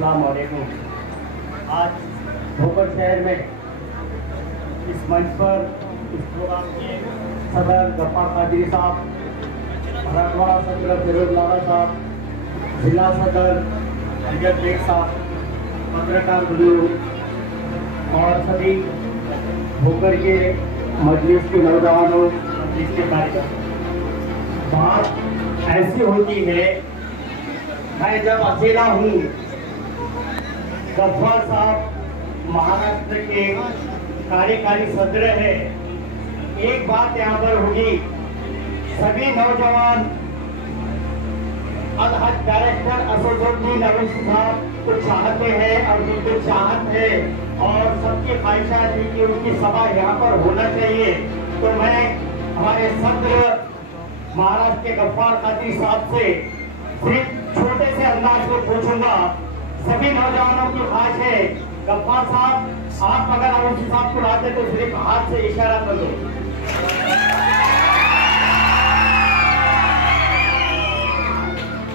अस्सलाम वालेकुम। आज भोकर शहर में इस मंच पर इस प्रोग्राम के सदर गफ्फार कादरी साहब, मराठवाड़ा सदर फिरोज लाला साहब, जिला सदर अजय बेग साहब, पत्रकार बंधु और सभी भोकर के मजलिस के नौजवानों, मजलिस के कार्यकर्ता, बात ऐसी होती है, मैं जब अकेला हूँ, गफ्फार साहब महाराष्ट्र के कार्यकारी सदर है, एक बात यहाँ पर होगी, सभी नौजवान अलहद डायरेक्टर असदुद्दीन अवैसी साहब को चाहते हैं और उनको चाहत है और सबकी ख्वाहिशात है कि उनकी सभा यहाँ पर होना चाहिए। तो मैं हमारे सदर महाराष्ट्र के गफ्फार कादरी साहब से सिर्फ छोटे से अंदाज में पूछूंगा, सभी नौजवानों की ख्वाहिश है, गफ्फार साहब आप अगर अवैसी साहब को लाते तो सिर्फ हाथ से इशारा कर दो।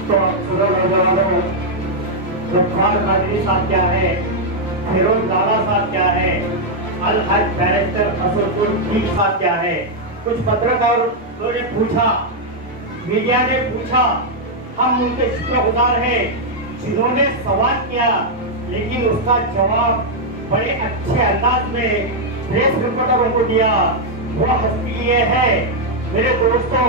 तो सुनो नौजवानों, गफ्फार कादरी साहब क्या है, फिरोज लाला साहब क्या है, अलहद डायरेक्टर असदुद्दीन साहब क्या है। कुछ पत्रकारों ने पूछा, मीडिया ने पूछा, हम उनके शुक्रगुजार हैं जिन्होंने सवाल किया, लेकिन उसका जवाब बड़े अच्छे अंदाज में प्रेस रिपोर्टरों को दिया। वो हस्ती ये है मेरे दोस्तों,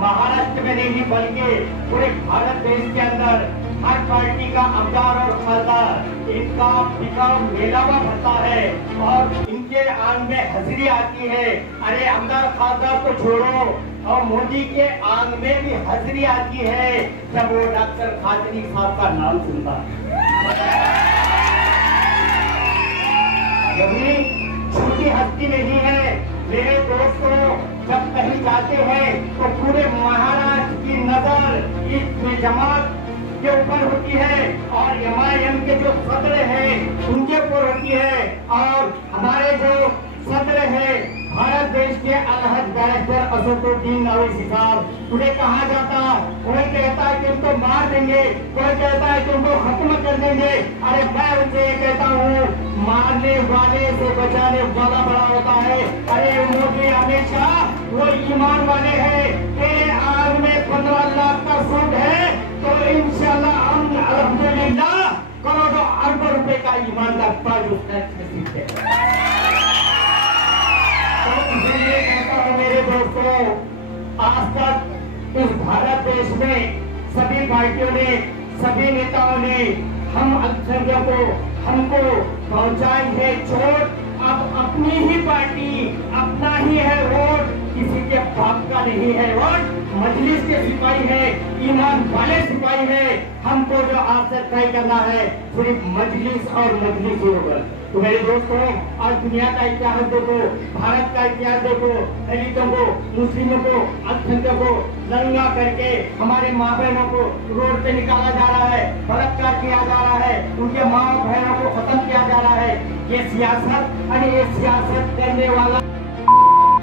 महाराष्ट्र में नहीं बल्कि पूरे भारत देश के अंदर हर पार्टी का अमदार और खासदार इनका पिता मेलावा भरता है और इनके आंग में हजरी आती है। अरे अमदार खासदार को छोड़ो, और मोदी के आंग में भी हजरी आती है जब वो डॉक्टर कादरी साहब का नाम सुनता है। कभी छोटी हस्ती नहीं है मेरे दोस्तों, जब कहीं जाते हैं तो पूरे महाराष्ट्र की नजर इस जमात के ऊपर होती है और एमआईएम के जो सदर हैं उनके ऊपर होती है। और हमारे जो सदर है भारत देश के अलहद डायरेक्टर असदुद्दीन अवैसी साहब, उन्हें कहा जाता, कोई कहता है कि उनको मार देंगे, कोई कहता है कि उनको खत्म कर देंगे। अरे मैं उनसे ये कहता हूँ, मारने वाले से बचाने वाला बड़ा होता है। अरे मोदी हमेशा वो ईमान वाले हैं, तेरे आग में 15 लाख का सूट है तो इंशाल्लाह हम अल्हम्दुलिल्लाह करोड़ों अरबों रुपए का ईमानदार ताज उसका नसीब है। तो इसलिए कहता हूँ मेरे दोस्तों, आज तक इस भारत देश में सभी पार्टियों ने, सभी नेताओं ने हम अल्पसंख्यकों को हमको पहुंचाई है चोट। अब अपनी ही पार्टी, अपना ही है वोट, किसी के बाप का नहीं है वोट, मजलिस के सिपाही है, ईमान वाले सिपाही है। हमको जो आज से तय करना है सिर्फ मजलिस और मजलिस ही होगा। तो मेरे दोस्तों, आज दुनिया का इतिहास देखो, भारत का इतिहास देखो, दलितों को, मुस्लिमों को, अल्पसंख्यकों को नंगा करके हमारे माँ बहनों को रोड पे निकाला जा रहा है, बलात्कार किया जा रहा है, उनके माँ बहनों को खत्म किया जा रहा है। ये सियासत, अरे ये सियासत करने वाला,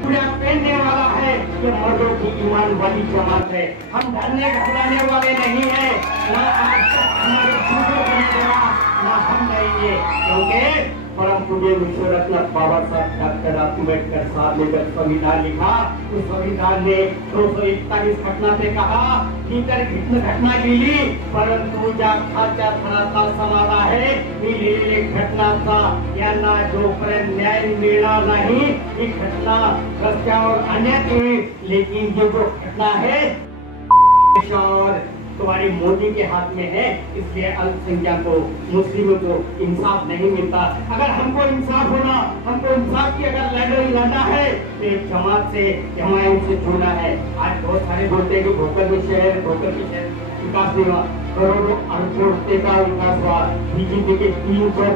पहनने वाला है जो मर्दों की ईमान वाली जमात है। हम डरने घबराने वाले नहीं है, ना आज तक हमारे झूठों करने वाला ना हम रहेंगे, क्योंकि परम पूज्य विश्वरत्न बाबा साहब डॉक्टर अम्बेडकर साहब ने जब संविधान लिखा, उस संविधान ने 241 घटना पे कहा की तर घटना लिहिली, परंतु ज्या खाच्या थराचा समाज आहे ही लिहिलेली घटनाचा यांना जोपर्यंत न्याय मिळणार नाही ही घटना रस्त्यावर आणण्यात येईल। लेकिन ये जो घटना है और तुम्हारी मोदी के हाथ में है, इसलिए अल्पसंख्यक को, मुस्लिमों को इंसाफ नहीं मिलता। अगर हमको इंसाफ होना, हमको इंसाफ की अगर लड़ाई लड़ना है तो एक जमात से, एमआईएम से जुड़ना है। आज बहुत सारे बोलते हैं कि भोकर में शहर, भोकर की शहर विकास नहीं हुआ, करोड़ों अरबों रुपए का विकास हुआ, बीजेपी के 300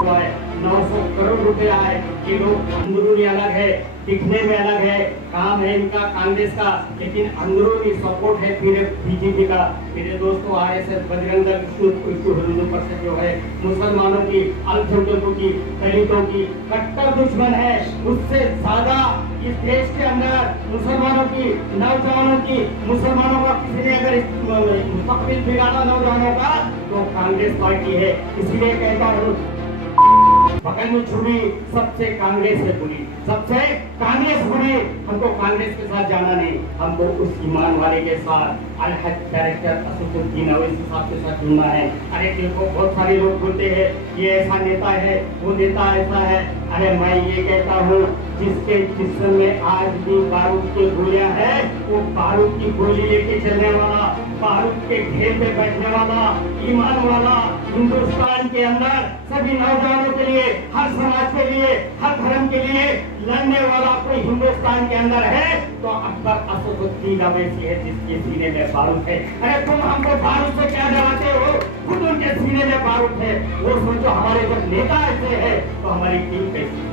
हुआ है। 900 करोड़ रुपए आए। ये लोग अंदरूनी अलग है, दिखने में अलग है, काम है इनका कांग्रेस का, लेकिन अंदरूनी सपोर्ट है फिर बीजेपी का। मेरे दोस्तों, आरएसएस, बजरंग दल, हिंदू परिषद जो है मुसलमानों की, अल्पसंख्यकों की, दलितों की कट्टर दुश्मन है। उससे ज्यादा इस देश के अंदर मुसलमानों की, नौजवानों की, मुसलमानों का किसी ने अगर मुस्तकबिल बिगाड़ा नौजवानों का तो कांग्रेस पार्टी है। इसीलिए कहता हूँ, बगल में छुरी सबसे कांग्रेस है बुरी, सबसे कांग्रेस बुरी। हमको कांग्रेस के साथ जाना नहीं, हमको उस ईमान वाले के साथ अलहद डायरेक्टर असदुद्दीन अवैसी साहब के साथ जुड़ना है। अरे देखो, बहुत सारे लोग बोलते हैं ये ऐसा नेता है, वो नेता ऐसा है। अरे मैं ये कहता हूँ, जिसके जिस्म में आज भी बारूद की गोलियां है, वो बारूद की गोली लेके चलने वाला, बारूद के घेर पे बैठने वाला, ईमान वाला, हिंदुस्तान के अंदर सभी नौजवानों के लिए, हर समाज के लिए, हर धर्म के लिए लड़ने वाला कोई हिंदुस्तान के अंदर है तो अकबर असदुद्दीन अवैसी है, जिसके सीने में बारूद है। अरे तुम हमको बारूद से क्या डराते हो? खुद उनके सीने में बारूद है। वो सोचो, हमारे जब नेता ऐसे है तो हमारी टीम कैसी?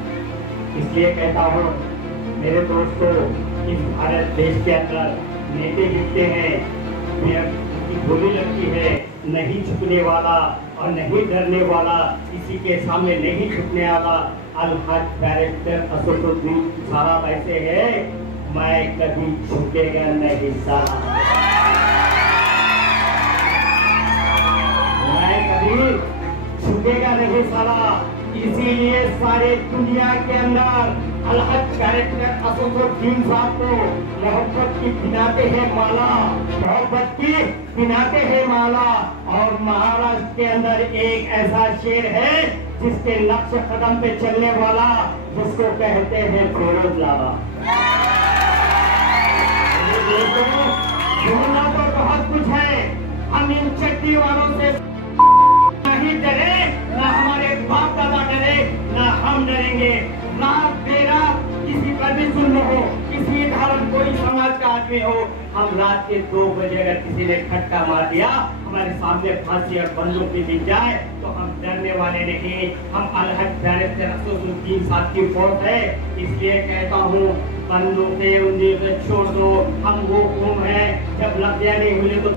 इसलिए कहता हूँ मेरे दोस्तों, इस भारत देश के अंदर नेता गिरते हैं, गोली लगती है, नहीं झुकने वाला और नहीं डरने वाला, किसी के सामने नहीं झुकने वाला अलहद डायरेक्टर असदुद्दीन साहब ऐसे है। मैं कभी झुकेगा नहीं साला, मैं कभी झुकेगा नहीं साला। इसीलिए सारे दुनिया के अंदर अलहद डायरेक्टर असदुद्दीन साहब को मोहब्बत की पिनाते हैं माला, मोहब्बत की पिनाते हैं माला। और महाराष्ट्र के अंदर एक ऐसा शेर है जिसके नक्श कदम पे चलने वाला, जिसको कहते हैं फिरोज लाला। बोलना तो बहुत कुछ है, हम इन चट्टी वालों से नहीं डरे, ना हमारे बाप दादा डरे, ना हम डरेंगे। ना तेरा किसी पर भी जुल्म हो, किसी धर्म कोई समाज का आदमी हो, हम रात के 2 बजे अगर किसी ने खटका मार दिया, हमारे सामने फांसी और बंदूक भी दिख जाए तो हम डरने वाले नहीं। हम अलहद डायरेक्टर असदुद्दीन साहब की फोर्स है। इसलिए कहता हूँ, बंदूकें उन्हें छोड़ दो, हम वो कौम है जब लफ्ज़ नहीं मिले तो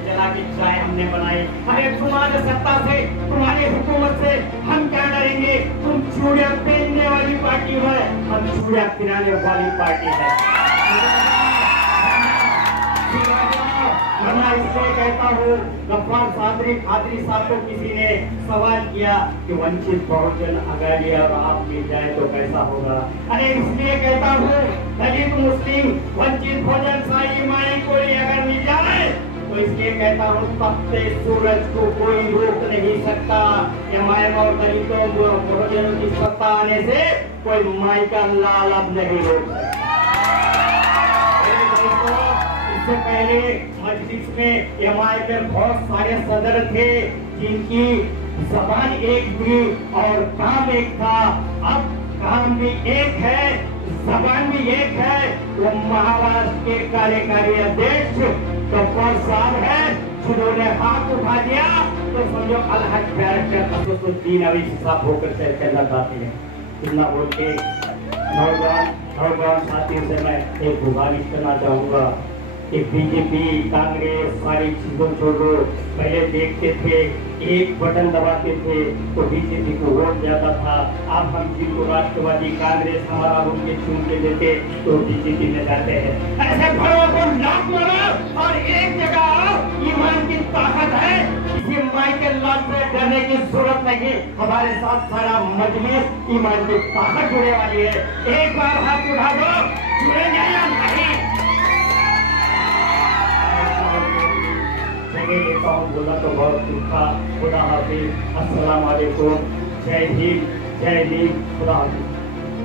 चला की चाय हमने बनाई। अरे तुम्हारे सत्ता से, तुम्हारी हुकूमत से हम क्या डरेंगे? तुम चूड़ियां पहनने वाली पार्टी है, हम चूड़ियां पिराने वाली पार्टी है। मैं इसलिए कहता हूँ, गफ्फार खादरी साहब को किसी ने सवाल किया कि वंचित बहुजन अघाड़ी और आप मिल जाए तो कैसा होगा? अरे इसलिए कहता हूँ, दलित, मुस्लिम, वंचित बहुजन, साई माई कोई अगर मिल जाए तो इसलिए कहता हूँ, तपते सूरज को कोई रोक नहीं सकता। एमआईएम और दलितों बहुजनों की सत्ता आने से कोई माई का लाल अब नहीं रोक सकता। इससे पहले मजलिस में एमआईएम में बहुत सारे सदर थे जिनकी जबान एक थी और काम एक था। अब काम भी एक है, जबान भी एक है। वो महाराष्ट्र के कार्यकारी अध्यक्ष गफ्फार साहब है, जिन्होंने हाथ उठा दिया तो समझो अलहद डायरेक्टर असदुद्दीन अवैसी साहब होकर चलना चाहते हैं। इतना बोल के नौजवान साथियों से मैं एक गुजारिश करना चाहूँगा कि बीजेपी, कांग्रेस सारी चीजों छोड़ो। पहले देखते थे एक बटन दबाते थे तो बीजेपी को वोट जाता था। अब हम जिनको राष्ट्रवादी कांग्रेस हमारा उनके चुन के देते तो बीजेपी में जाते हैं। ऐसे भरों को लात मारो और एक जगह ईमान की ताकत है, किसी माई के लात से डरने की जरूरत नहीं। हमारे साथ सारा मजलिस ईमान की ताकत जुड़ने वाली है। एक बार हाथ उठा दो, जुड़ेंगे या नहीं? लेता हूँ, बोला तो बहुत दुखा। खुदा हाफिज, अस्सलाम वालेकुम, जय हिंद, खुदा हाफिज।